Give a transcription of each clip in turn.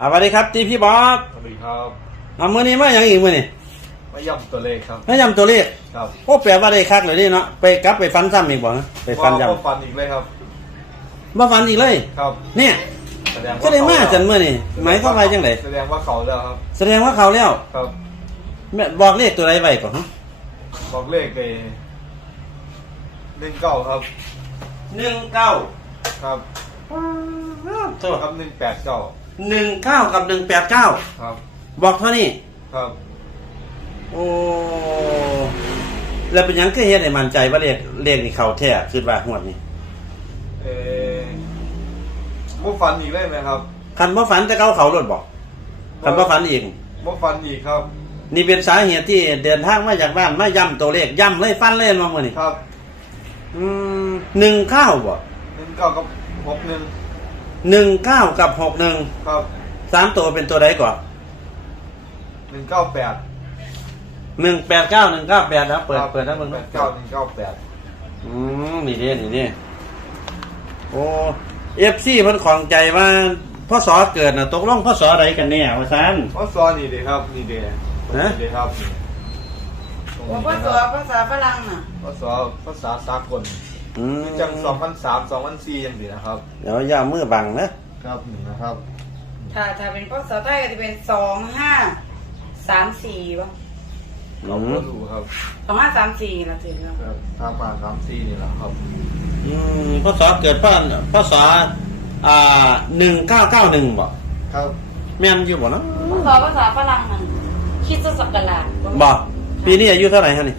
อ่าสวัสดีครับตีพี่บอกสวัสดีครับเอามือนี้มาอย่างอีกมือนี่มาย่ำตัวเลขครับไม่ย้ำตัวเลขครับโอ้แปลว่าได้คักเลยนี่เนาะไปกลับไปฟันซ้ำอีกบ่ฮะไปฟันย้ว่าฟันอีกเลยครับำมาฟันอีกเลยครับเนี่ยแสดงว่าก็ได้มาจันมือนี่หมายความว่าจังไดแสดงว่าเขาแล้วครับ แสดงว่าเขาแล้วครับแม่บอกเลขตัวใดไว้ก่อนฮะบอกเลขไปหนึ่งเก้าครับหนึ่งเก้าครับโทษครับหนึ่งแปดเก้า หนึ่งเก้ากับหนึ่งแปดเก้าครับ บอกเท่านี้ ครับ โอ้แล้วเป็นหยังก็เฮ็ดให้มั่นใจว่าเลขเลขนี่เขาแท้คิดว่าหวดนี่เออบ่ฟันอีกเลยไหมครับคันบ่ฝันแต่เขาเขารถบอกคันบ่ฝันอีก บ่ฟันอีกครับ นี่เป็นสาเหตุที่เดินทางมาจากบ้านมาย้ำตัวเลขย้ำเลยฟันเล่นมาเมื่อนี่ครับอืมหนึ่งเก้าบ่หนึ่งเก้ากับหกหนึ่ง หนึ่งเก้ากับหกหนึ่งครับสามตัวเป็นตัวใดก่อนหนึ่งเก้าแปดหนึ่งแปดเก้าหนึ่งเก้าแปดนะเปิดเปิดนะมึงแปดเก้าหนึ่งเก้าแปดอืมนี่เด้นี่เด้โอ้เอฟซีเพิ่นของใจว่าพ่อสอเกิดน่ะตกลงพ่อสอใดกันแน่ว่าซั่นเพราะซอนี่เด้ครับ นี่เด้ฮะนี่เด้ครับนี่ตรงว่านี้ภานะคษารับภาษาฝรั่งน่ะภาษาภาษาสากล อืมจังสองพันสามสองพันสี่ยังดีนะครับ เดี๋ยวอย่ามือบังนะครับหนึ่งนะครับ ถ้าถ้าเป็นภาษาไทยก็จะเป็นสองห้าสามสี่ป่ะเราก็รู้ครับสองห้าสามสี่ละถึงแล้วครับทำมาสามสี่นี่แหละครับอืมพ่อสอเกิดพ่อพ่อสออ่าหนึ่งเก้าเก้าหนึ่งบ่ครับแม่นอยู่บ่เนาะภาษาภาษาฝรั่งน่ะคิดจะสักกะลาดบ่ปีนี้อายุเท่าไหร่ฮะนี่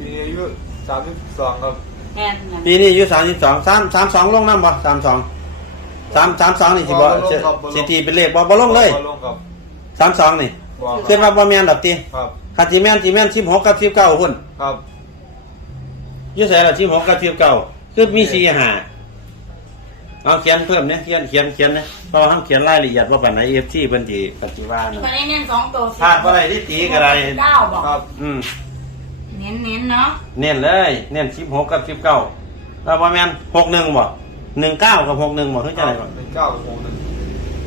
ปีนี้อายุสามสิบสองครับ แม่นนั่นปีนี้อายุสามสิบสองสามสามสองลงน้ำบ่สามสองสามสามสองนี่สิบ่สิสิตีเป็นเลขบ่บ่ลงเลยบ่ลงครับสามสองนี่บ่คขึ้นรับมาบ่แม่นดอกติครับคันสิแม่นสิแม่นสิบหกกับสิบเก้าหุ่นครับอยุ่ใส่ละสิบหกกับสิบเก้าคือมีสี่ห้าเอาเขียนเพิ่มเนี่ยเขียนเขียนเขียนนะเพราะว่าห้ามเขียนรายละเอียดว่าปานไหนเอฟซีเพิ่นสิปฏิวัติตอนนี้เน้นสองตัวพลาดบ่ได้ที่ตีก็ได้ เก้าบอกครับอืมเน้นเน้นๆเนาะเน้นเลย เน้นสิบหกกับสิบเก้าแล้วบ่แม่นหกหนึ่งบ่หนึ่งเก้ากับหกหนึ่งบ่คือจะไหนบ่หนึ่งเก้ากับหกหนึ่ง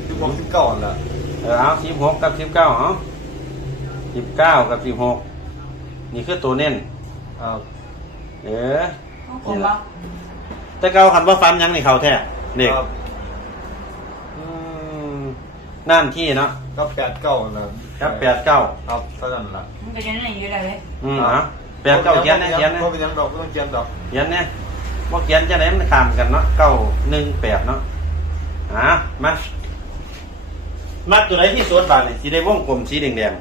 สิบหกสิบเก้าอันละเออเอาสิบหกกับสิบเก้าเอาสิบเก้ากับสิบหกนี่คือตัวเน้นครับเออของผมว่าแต่เก้าคันว่าฟันยังนี่เขาแท้เด็กครับอืมนั่นที่เนาะก็แปดเก้าอันละครับแปดเก้าครับเท่านั้นละมันก็จะนั่นอยู่เลยอืมเอา แปดเก้าเขียนนะเขียนนะก็เป็นหยังดอกก็ต้องเขียนดอกเขียนนะว่าเขียนจะไหนมันข้ามกันเนาะเก้าหนึ่งแปดเนาะอะมามัดตัวไหนที่สวนบานนี่สีได้วงกลมสีแดง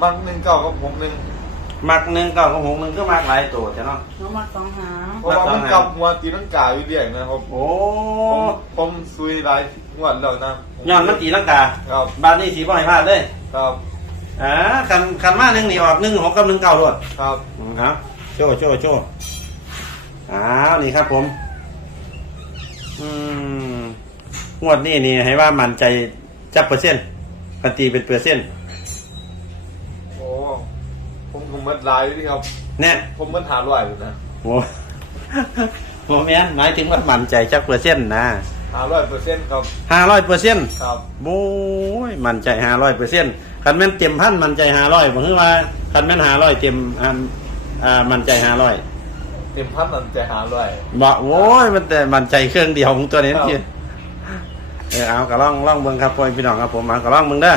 มันหนึ่งเก้ากับหกหนึ่งๆมักหนึ่งเก้ากับหกหนึ่งก็มากหลายตัวใช่เนาะน้องมาสองหาเพราะว่ามันกลับหัวตีนังกาอยู่เรื่อยนะครับโอ้ผมผมซุยหลายงวดแล้วนะย้อนมันตีลังกาครับ บานนี้สีบ่ให้พลาดเลยครับ อ่าคันคันมาหนึ่งนี่ออกหนึ่งหกกับหนึ่งเก้าด้วยครับอืมครับโชว์โชว์โชว์อ้าวนี่ครับผม อืมงวดนี้นี่ให้ว่ามันใจจับเปอร์เซ็นต์ปฏิเป็นเปอร์เซ็นต์โอ้ผมผมมัดลายอยู่ที่ครับ เนี่ย ผมมันหาร้อยอยู่นะโอ้โหแม่นหมายถึงว่ามันใจจักเปอร์เซ็นต์นะหาร้อยเปอร์เซ็นต์ครับห้าร้อยเปอร์เซ็นต์ครับโอ้ยมันใจห้าร้อยเปอร์เซ็นต์ คันแม่นเต็มพันมันใจห้าร้อยผมคือว่าคันแม่นห้าร้อยเต็มอ่าอ่ามันใจห้าร้อยเต็มพันนั่นจะหาร้อยบอกโอ้ยมันแต่มันใจเครื่องเดียวของตัวนี้ครับที่เออเอากระล่องล่องเบิ่งครับพ่อพี่น้องครับผมเอากระล่องเบิ่งเด้อ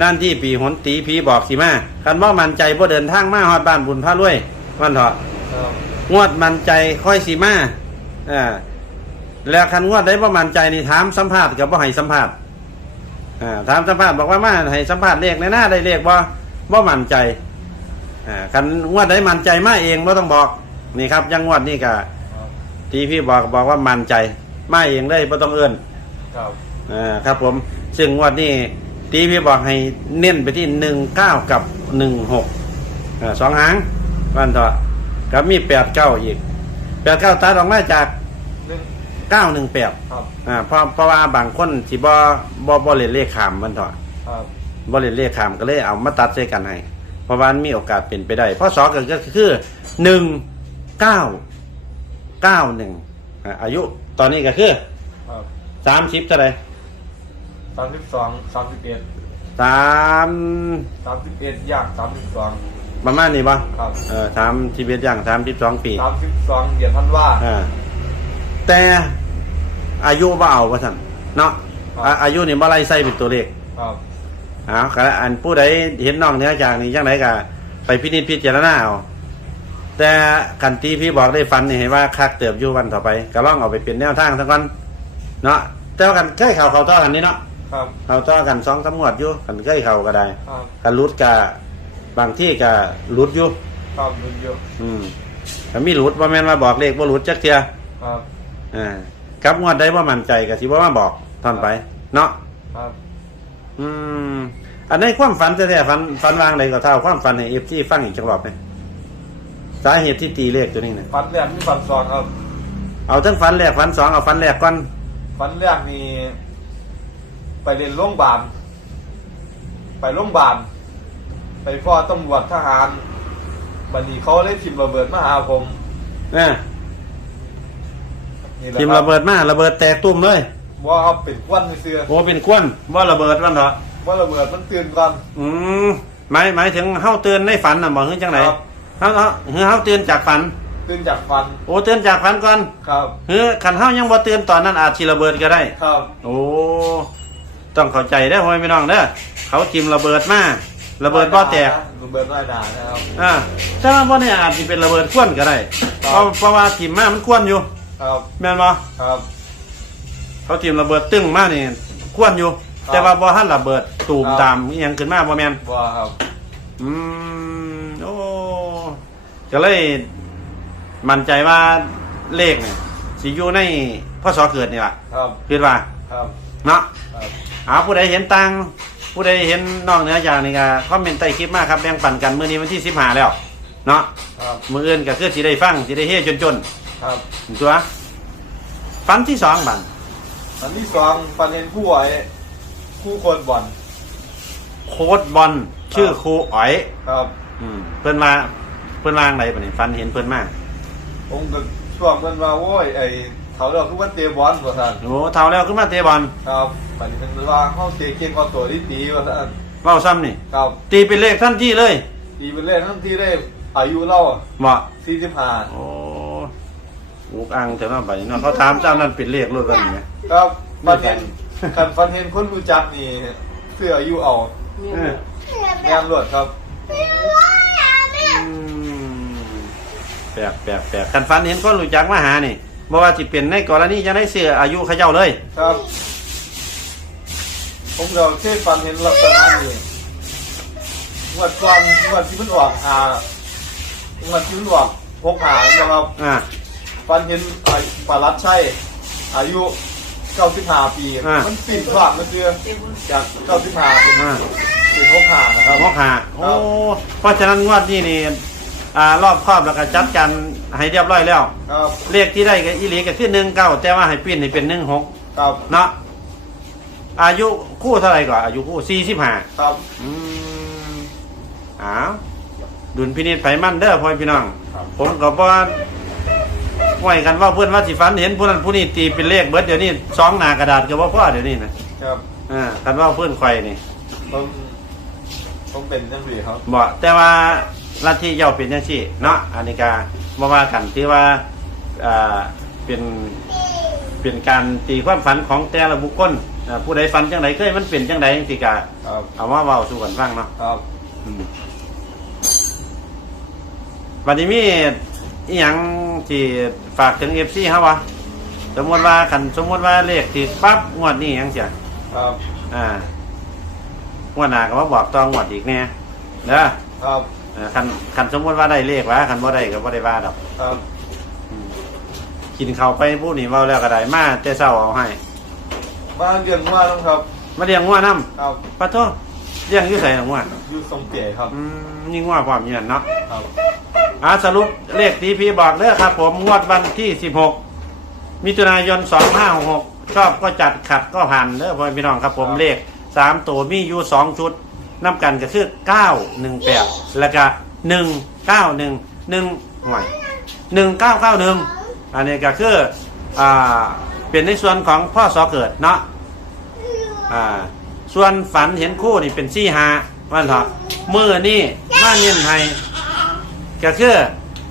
นั่นที่ปีหนตีผีบอกสิมาคันว่ามันใจบ่เดินทางมาฮอดบ้านบุญพระรวยมันเถอะครับงวดมันใจค่อยสิมาเอ่าแล้วคันงวดได้บ่มันใจนี่ถามสัมภาษณ์กับบ่ให้สัมภาษณ์ อ่าถามสัมภาษณ์บอกว่ามาให้สัมภาษณ์เลขในหน้าได้เลขบ่บ่มันใจอ่าคันงวดได้มันใจมาเองบ่ต้องบอกนี่ครับยังงวดนี่ก็ครับที่พี่บอกบอกว่ามันใจมาเองเลยไม่ต้องเอื้อนครับอ่าครับผมซึ่งงวันนี้ที่พี่บอกให้เน้นไปที่หนึ่งเก้ากับหนึ่งหกสองหางวันเถอะกับมีแปดเก้าอีกแปดเก้าตัดออกมาจากหนึ่ง เก้าหนึ่งแปดครับอ่าเพราะเพราะว่าบางคนสิบ่บ่บ่เล่นเลขขามมันเถอะครับบ่เล่นเลขขามก็เลยเอามาตัดใส่กันให้เพราะว่ามันมีโอกาสเป็นไปได้เพราะสองก็คือหนึ่งเก้าเก้าหนึ่งอายุตอนนี้ก็คือครับสามสิบเท่าไหรสามสิบสองสามสิบเอ็ดสามสามสิบเอ็ดย่างสามสิบสองประมาณนี้ปะครับเออสามชีวิตอย่างสามสิบสองปี สามสิบสองเดือนธันวาอ่า แต่อายุบ่เอาว่าสั่นเนาะครับอ่าอายุนี่บ่ไล่ใส่เป็นตัวเลขครับอ้าวก็อันผู้ใดเห็นน้องเนื้อจากนี่จังไดก็ไปพินิจพิจารณาเอาแต่กันที่พี่บอกได้ฟันนี่เห็นว่าคักเติบอยู่วันต่อไปก็ลองเอาไปเป็นแนวทางสักวันเนาะแต่ว่ากันใกล้เข่าเขาต่อกันนี่เนาะ ครับเขาต่อกันสองสามงวดอยู่กันใกล้เข่าก็ได้ครับกันรุดกับบางที่ก็รุดอยู่ ครับเงินเยอะอืมถ้ามีรุดว่าแม่นว่าบอกเลขว่ารุดจักเทียครับ อ่าครับงวดได้ว่ามั่นใจก็สิบ่มาบอกตอนไป เนาะครับ อืม อันนี้ความฝันแท้ๆฝันฝันวางใดก็เท่าความฝันให้ FG ฟังอีกจังรอบหนึงสาเหตุที่ตีเลขตัวนี้นะฟันแรกมีฟันสองครับ เอาทั้งฝันแรกฝันสองเอาฝันแรกก่อนฟันแรกนี่ไปเรียนโรงพยาบาลไปโรงพยาบาลไปพ่อตำรวจทหารบันนี้เขาได้ทิมระเบิดมาหาผมนะ นี่แหละทีมคระเบิดมาระเบิดแตกตุ้มเลยว่าเขาเป็นควันเสื้อโอ้เป็นควนว่าระเบิดวันเถอะว่าระเบิดมันตื่นก่อนอืมหมายหมายถึงเฮาเตือนในฝันน่ะบ่คือจังไดครับ เฮาเฮาเฮาเฮาเตือนจากฝัน ตื่นจากฟันโอ้เตือนจากฝันก่อนครับเฮ้อคันเฮายังบ่เตือนตอนนั้นอาจสิระเบิดก็ได้ ครับโอ้ต้องเข้าใจได้อพ่อแม่พี่น้องเด้อเขาทิมระเบิดมาระเบิดบ่แตก ระเบิดน้อยหนานะครับ อ่าแต่ว่าบ่เนี่ยอาจสิเป็นระเบิดควนก็ได้เพครับ ราะเพราะว่าทิมมามันควนอยู่ ครับแม่นบ่ครับ เขาทิมระเบิดตึ้งมานี่ควนอยู่ ครับ แต่ว่าบ่ทันระเบิดตูมครับตามอีหยังขึ้นมาบ่แม่นว่าครับอืมโอ้ก็เลย มั่นใจว่าเลขเนี่ยสิอยู่ในพศเกิดนี่ล่ะครับคิดว่า ครับเนาะ ครับอาผู้ใดเห็นตังผู้ใดเห็นนอกเหนือจากนี่ก็คอมเมนต์ใต้คลิปมากครับแบ่งปันกันมื้อนี้วันที่15แล้ว เนาะครับ มื้ออื่นก็คือสิได้ฟังสิได้เฮ็ดจน ครับๆตัวฟันที่สองบันอันที่สองฟันเห็นผู้ไหวคู่คนบ่อนโค้ดบอลชื่อครูอ๋อย ครับอืมเพิ่นมาเพิ่นมาจั่งไหนบัดนี้ฟันเห็นเพิ่นมาผมก็ช่วงมันมาโว้ยไอ้เขาเราคือว่าเตะบอลว่าท่านโอ้เท่าแล้วขึ้นมาเตะบอลครับมันเป็นว่าเขาเตะเก่งกว่าตัวที่ตีว่าท่านเว้าซ้ำนี่ครับตีเป็นเลขทันทีเลยตีเป็นเล่นทั้งที่ได้อายุเล่าเหมาะสี่สิบห้าโอ้ อุกอังแต่ว่าบัดนี้เนาะเขาถามเจ้านั้นเป็นเลขรถกันไหมครับฟันเห็นคันฟันเห็นคนรู้จักนี่เสื้ออายุเอาเออแงมรวดครับ อืมแปลกแปลกแปลกคันฟันเห็นคนรู้จักมาหานี่บ่ว่าสิเป็นในกรณีจะได้เสียอายุเขาเจ้าเลย ครับ ผมเราเคยฟันเห็นลักษณะนี้งวดก่อนงวดที่มันออกหางวดที่มันออกพกหานะครับ อ่า ฟันเห็นไอ้ปารัดชัยอายุ95ปี อ่ามั มันปิ่นขวางมันคือจาก95เป็นอ่าเป็นพกหานะครับ มกหาโอ้เพราะฉะนั้นงวดนี้นี่อ่ารอบครอบแล้วก็จัดการให้เรียบร้อยแล้ว ครับเลขที่ได้ก็อีหลีก็คือหนึ่งเก้าแต่ว่าให้ปิ้นให้เป็นหนึ่งหกครับเนาะอายุคู่เท่าไหร่ก่อนอายุคู่สี่สิบห้า ครับ อืมอ้าวดุลพินิจไผมันเด้อพ่อพี่น้อง ครับ ผมก็บ่ ไหวกันว่าเพื่อนว่าสิฝันเห็นผู้นั้นผู้นี้ตีเป็นเลขเบิดเดี๋ยวนี้สองหน้ากระดาษก็บ่พอเดี๋ยวนี้นะครับอ่าคันว่าเพื่อนข่อยนี่ผมผมเป็นจังสีครับบ่แต่ว่าลัทธิเจ้าเป็นจังซี่เนาะอันนี้ก็บ่ว่ากันที่ว่าอ่าเป็นเป็นการตีความฝันของแต่ละบุคคลอ่าผู้ใดฝันจังไดเคยมันเป็นจังไดจังซี่ก็ครับเอามาเว้าสู่กันฟังเนาะครับอืมบัดนี้มี อีหยังที่ฝากถึง FC เฮาวะสมมุติว่าคันสมมุติว่าเลขที่ปั๊บงวดนี้จังซี่ครับอ่างวดหน้าก็มาบอกต่องวดอีกแน่เด้อครับเออคันคันสมมติว่าได้เลขวะคันบ่ได้ก็บ่ได้ว่าดอกครับอืมกินข้าวไปผู้นี่เว้าแล้วก็ได้มาแต่เช้าเอาให้มาเรียนว่าต้องครับมาเลี้ยงงัวนํครับปะโทเลี้ยงอยู่ไสล่ะงัวอยู่ทรงเก๋ครับอืมนี่งัวพร้อมอยู่นั่นเนาะครับ อ่าสรุปเลขที่พี่บอกเด้อครับ ผมงวดวันที่ 16 มิถุนายน 2566 ชอบก็จัดขัดก็ผ่านเด้อพ่อพี่น้องครับผมเลข 3 ตัวมีอยู่ 2 ชุดน้ำกันก็คือ 918 แล้วก็ 191 1หน่วย1991 อันนี้ก็คืออ่าเป็นในส่วนของพ่อสอเกิดเนาะอ่าส่วนฝันเห็นคู่นี่เป็นซี่หาวันเถอะมือนี่มาเนียนไทย ก็คือ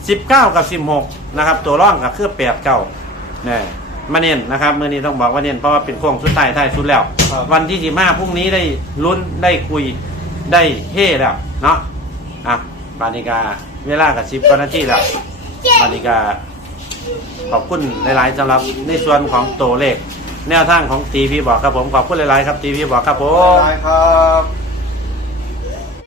สิบเก้ากับสิบหกนะครับ ตัวร่องก็คือแปดเก้าเนี่ยมาเนียนนะครับมือนี้ต้องบอกว่าเนียนเพราะว่าเป็นโค้งสุดท้ายท้ายสุดแล้ว ครับ วันที่สิบห้าพรุ่งนี้ได้ลุ้นได้คุยได้เฮ่แล้วเนาะอะบานิกาเวลากับสิบกว่านาทีแล้วบานิกา ขอบคุณหลาย ๆสำหรับในส่วนของตัวเลข แนวทางของตีพีบอกครับผมขอบคุณหลาย ๆ ครับตีพีบอกครับผม ได้ครับ